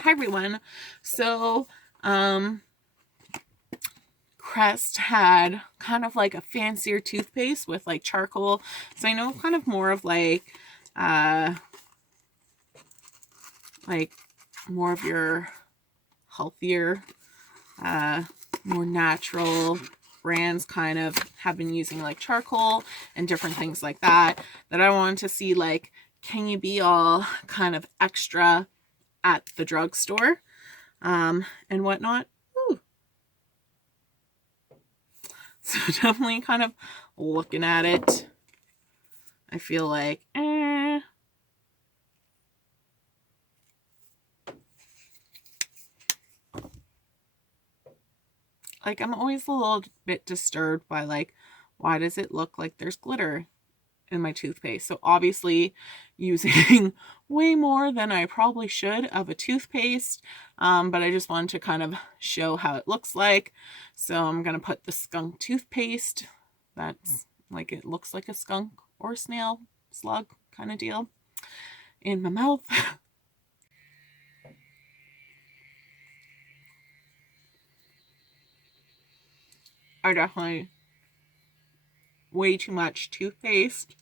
Hi everyone. So, Crest had kind of like a fancier toothpaste with like charcoal. So I know kind of more of uh like more of your healthier, more natural brands kind of have been using like charcoal and different things like that I wanted to see, like, can you be all kind of extra at the drugstore and whatnot. Ooh. So definitely kind of looking at it, I feel like like I'm always a little bit disturbed by, like, why does it look like there's glitter in my toothpaste? So obviously using way more than I probably should of a toothpaste, but I just wanted to kind of show how it looks like. So I'm gonna put the skunk toothpaste, that's like, it looks like a skunk or snail slug kind of deal, in my mouth. I definitely way too much toothpaste.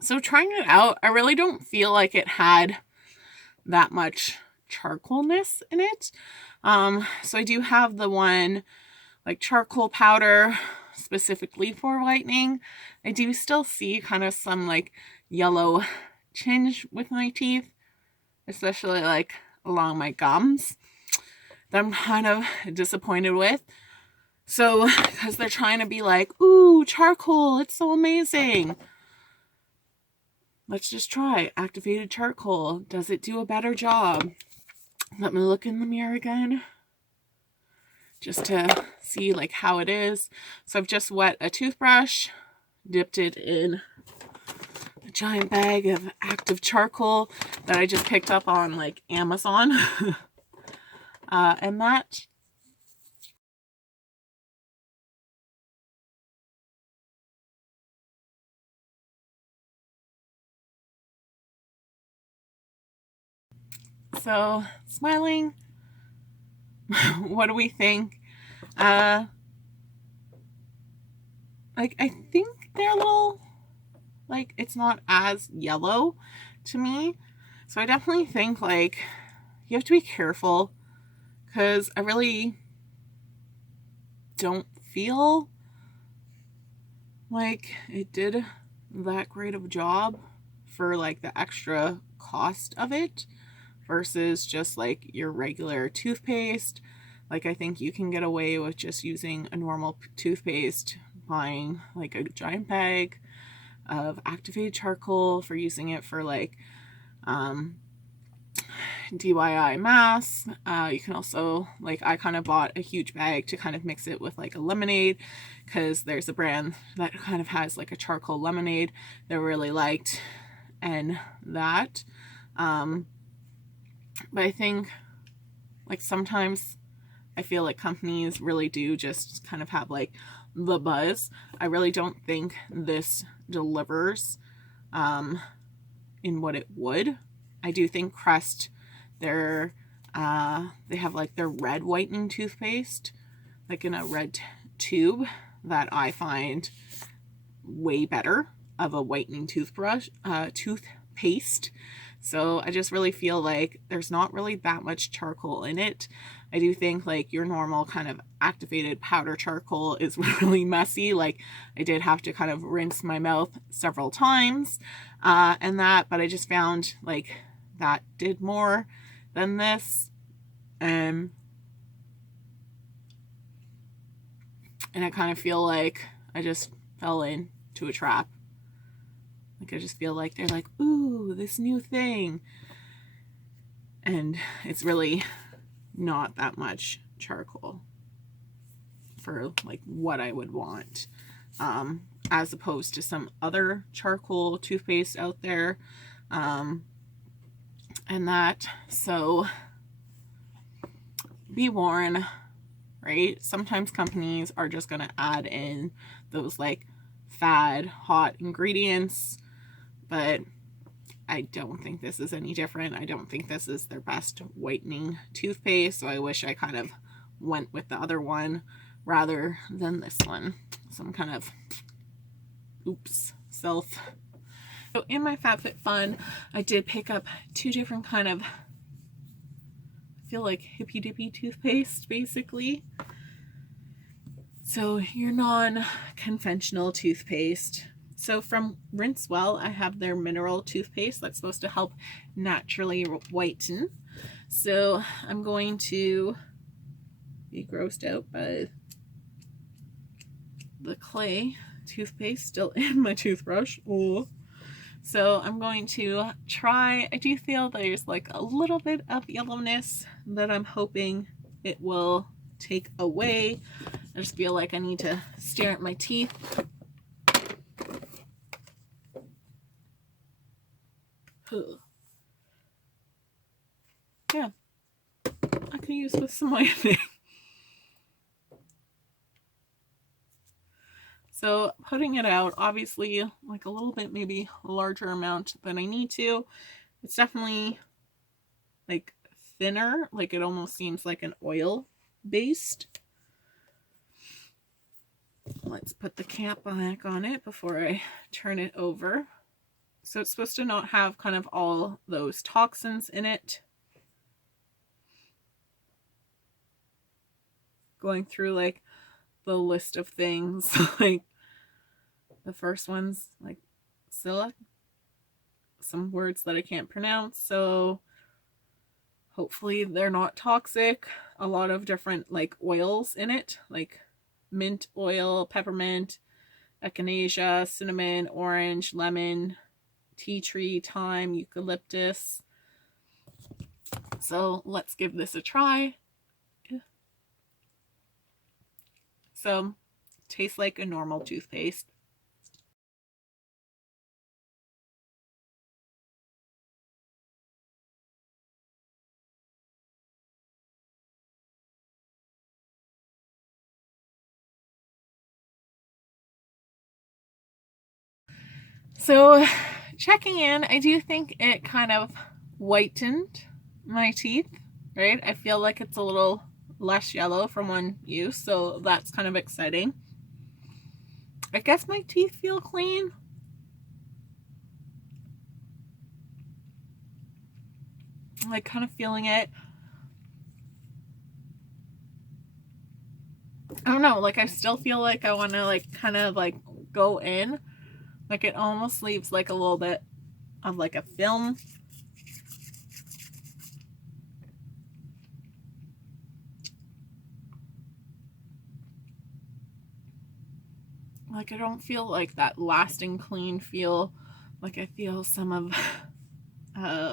So trying it out, I really don't feel like it had that much charcoalness in it. So I do have the one like charcoal powder specifically for whitening. I do still see kind of some like yellow tinge with my teeth, especially like along my gums, that I'm kind of disappointed with. So, because they're trying to be like, ooh, charcoal, it's so amazing. Let's just try activated charcoal. Does it do a better job? Let me look in the mirror again just to see like how it is. So I've just wet a toothbrush, dipped it in a giant bag of active charcoal that I just picked up on like Amazon. And that so smiling. What do we think? Like, I think they're a little, like, it's not as yellow to me. So I definitely think like you have to be careful, because I really don't feel like it did that great of a job for like the extra cost of it versus just like your regular toothpaste. Like, I think you can get away with just using a normal toothpaste, buying like a giant bag of activated charcoal for using it for like DIY masks. You can also, like, I kind of bought a huge bag to kind of mix it with like a lemonade, because there's a brand that kind of has like a charcoal lemonade that I really liked, and that. But I think like sometimes I feel like companies really do just kind of have like the buzz. I really don't think this delivers in what it would. I do think Crest, they're they have like their red whitening toothpaste, like in a red tube, that I find way better of a whitening toothpaste. So I just really feel like there's not really that much charcoal in it. I do think like your normal kind of activated powder charcoal is really messy. Like, I did have to kind of rinse my mouth several times and that, but I just found like that did more than this. Um, and I kind of feel like I just fell into a trap. Like, I just feel like they're like, ooh, this new thing. And it's really not that much charcoal for like what I would want. As opposed to some other charcoal toothpaste out there. and that. So be warned, right? Sometimes companies are just going to add in those like fad hot ingredients, but I don't think this is any different. I don't think this is their best whitening toothpaste, so I wish I kind of went with the other one rather than this one. So I'm kind of, oops, self. So in my FabFitFun, I did pick up 2 different kind of, I feel like hippy dippy toothpaste, basically. So your non-conventional toothpaste. So from Rinse Well, I have their mineral toothpaste that's supposed to help naturally whiten. So I'm going to be grossed out by the clay toothpaste still in my toothbrush. Oh. So I'm going to try, I do feel there's like a little bit of yellowness that I'm hoping it will take away. I just feel like I need to stare at my teeth. Yeah, I could use with some whitening. So putting it out, obviously like a little bit, maybe a larger amount than I need to. It's definitely like thinner, like it almost seems like an oil based. Let's put the cap back on it before I turn it over. So it's supposed to not have kind of all those toxins in it. Going through like the list of things, like the first one's like silic, some words that I can't pronounce. So hopefully they're not toxic. A lot of different like oils in it, like mint oil, peppermint, echinacea, cinnamon, orange, lemon, tea tree, thyme, eucalyptus. So let's give this a try. So tastes like a normal toothpaste. So checking in, I do think it kind of whitened my teeth, right? I feel like it's a little less yellow from one use, so that's kind of exciting. I guess my teeth feel clean. I'm like kind of feeling it. I don't know, like I still feel like I want to like kind of like go in. Like it almost leaves like a little bit of like a film. Like I don't feel like that lasting clean feel like I feel some of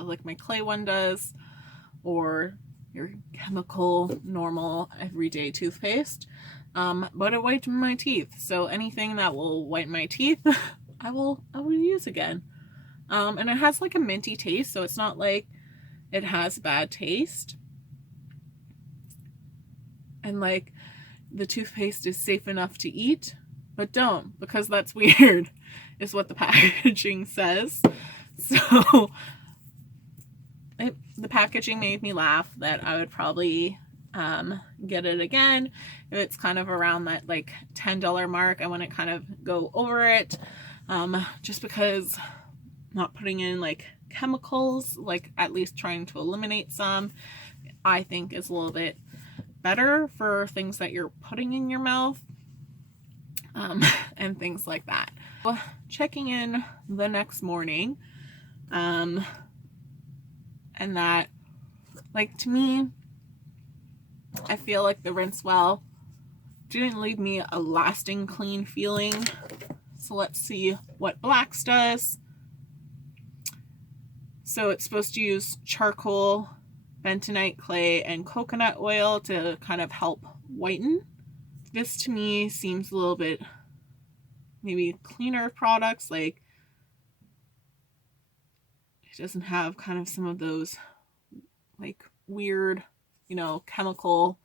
like my clay one does, or your chemical normal everyday toothpaste. But it whitened my teeth, so anything that will whiten my teeth I will use again. And it has like a minty taste, so it's not like it has bad taste. And like the toothpaste is safe enough to eat, but don't, because that's weird, is what the packaging says. So the packaging made me laugh that I would probably get it again if it's kind of around that like $10 mark. I want to kind of go over it, just because not putting in like chemicals, like at least trying to eliminate some, I think is a little bit better for things that you're putting in your mouth, and things like that. Well, checking in the next morning, and that, like, to me, I feel like the Rinse Well didn't leave me a lasting clean feeling. So let's see what Blaq's does. So it's supposed to use charcoal, bentonite clay, and coconut oil to kind of help whiten. This to me seems a little bit maybe cleaner products. Like, it doesn't have kind of some of those like weird, chemical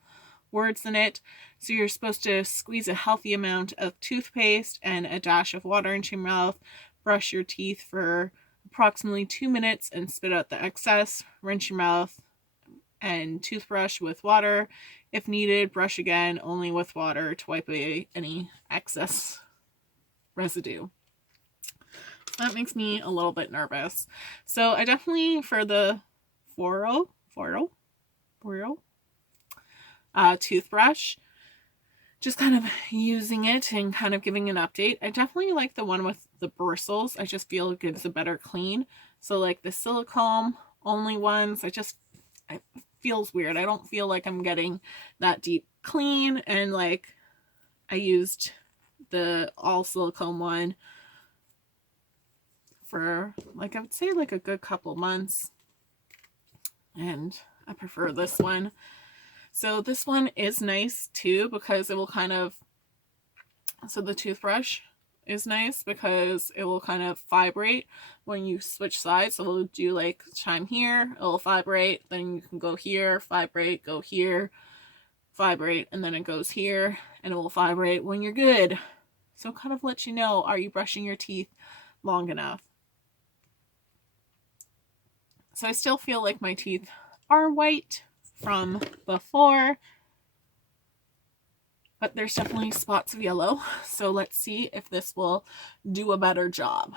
words in it. So you're supposed to squeeze a healthy amount of toothpaste and a dash of water into your mouth, brush your teeth for approximately 2 minutes and spit out the excess, rinse your mouth and toothbrush with water. If needed, brush again, only with water to wipe away any excess residue. That makes me a little bit nervous. So I definitely, for the Foro toothbrush, just kind of using it and kind of giving an update. I definitely like the one with the bristles. I just feel it gives a better clean. So like the silicone only ones, it feels weird. I don't feel like I'm getting that deep clean. And like I used the all silicone one for like, I would say like a good couple months, and I prefer this one. So this one is nice too because it will kind of, so the toothbrush is nice because it will kind of vibrate when you switch sides. So it'll do like chime here, it'll vibrate, then you can go here, vibrate, go here, vibrate, and then it goes here and it will vibrate when you're good. So it kind of lets you know, are you brushing your teeth long enough? So I still feel like my teeth are white from before, but there's definitely spots of yellow. So let's see if this will do a better job.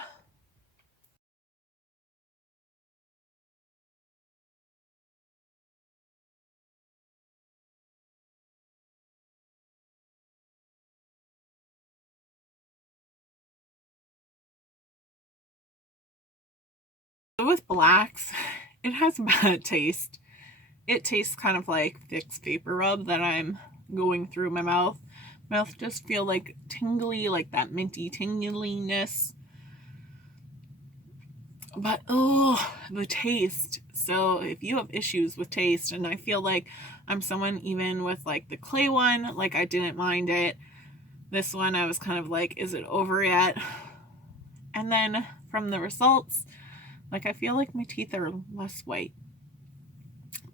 So with Blaq's, it has a bad taste. It tastes kind of like Vicks Vapor Rub that I'm going through my mouth. Mouth just feel like tingly, like that minty tingliness. But oh, the taste. So if you have issues with taste, and I feel like I'm someone even with like the clay one, like I didn't mind it. This one I was kind of like, is it over yet? And then from the results, like I feel like my teeth are less white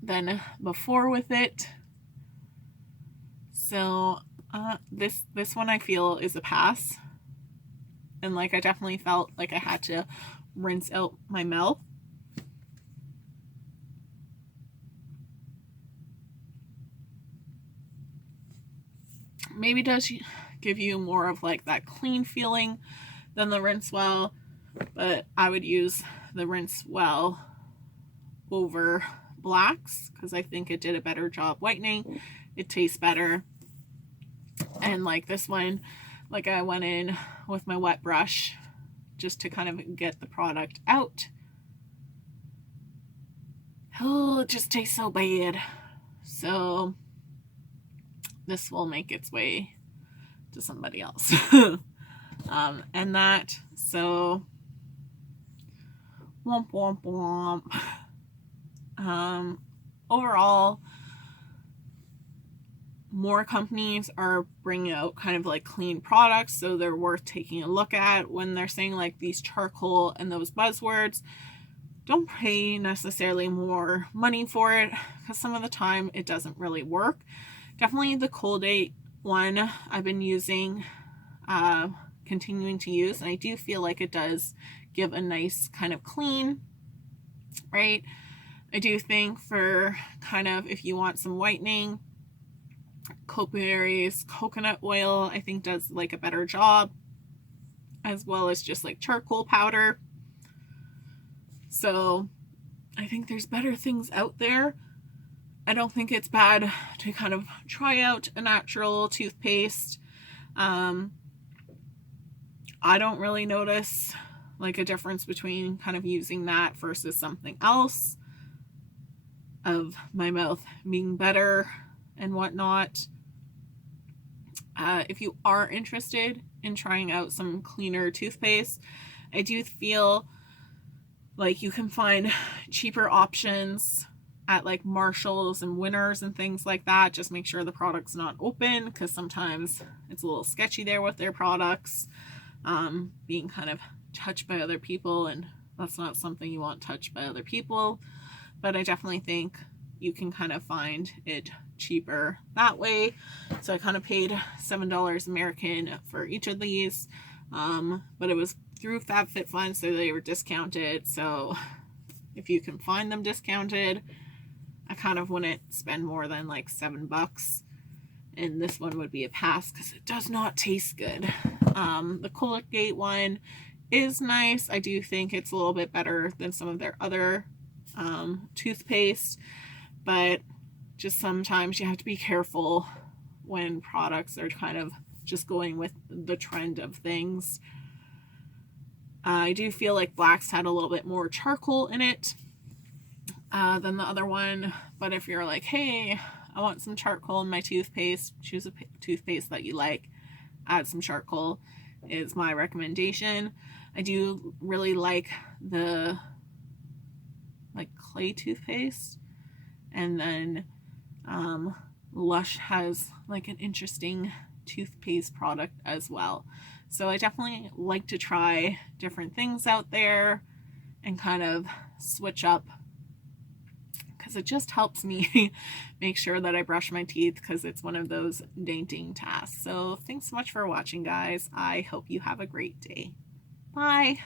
than before with it. So this one I feel is a pass. And like I definitely felt like I had to rinse out my mouth. Maybe does give you more of like that clean feeling than the rinse well, but I would use the rinse well over Blaq's because I think it did a better job whitening. It tastes better. And like this one, like I went in with my wet brush just to kind of get the product out. Oh, it just tastes so bad. So this will make its way to somebody else. And that, so womp womp womp. Overall, more companies are bringing out kind of like clean products, so they're worth taking a look at. When they're saying like these charcoal and those buzzwords, don't pay necessarily more money for it because some of the time it doesn't really work. Definitely the Colgate one I've been using, continuing to use, and I do feel like it does give a nice kind of clean, right? I do think for kind of if you want some whitening, Copeberry's coconut oil I think does like a better job, as well as just like charcoal powder. So I think there's better things out there. I don't think it's bad to kind of try out a natural toothpaste. I don't really notice like a difference between kind of using that versus something else, of my mouth being better and whatnot. If you are interested in trying out some cleaner toothpaste, I do feel like you can find cheaper options at like Marshalls and Winners and things like that. Just make sure the product's not open because sometimes it's a little sketchy there with their products, being kind of touched by other people and that's not something you want touched by other people. But I definitely think you can kind of find it cheaper that way. So I kind of paid $7 American for each of these. But it was through FabFitFun, so they were discounted. So if you can find them discounted, I kind of wouldn't spend more than like $7. And this one would be a pass because it does not taste good. The Colgate one is nice. I do think it's a little bit better than some of their other toothpaste, but just sometimes you have to be careful when products are kind of just going with the trend of things. I do feel like Blaq's had a little bit more charcoal in it than the other one, but if you're like, hey, I want some charcoal in my toothpaste, choose a toothpaste that you like, add some charcoal is my recommendation. I do really like the clay toothpaste, and then Lush has like an interesting toothpaste product as well. So I definitely like to try different things out there and kind of switch up, because it just helps me make sure that I brush my teeth, because it's one of those daunting tasks. So thanks so much for watching, guys. I hope you have a great day. Bye.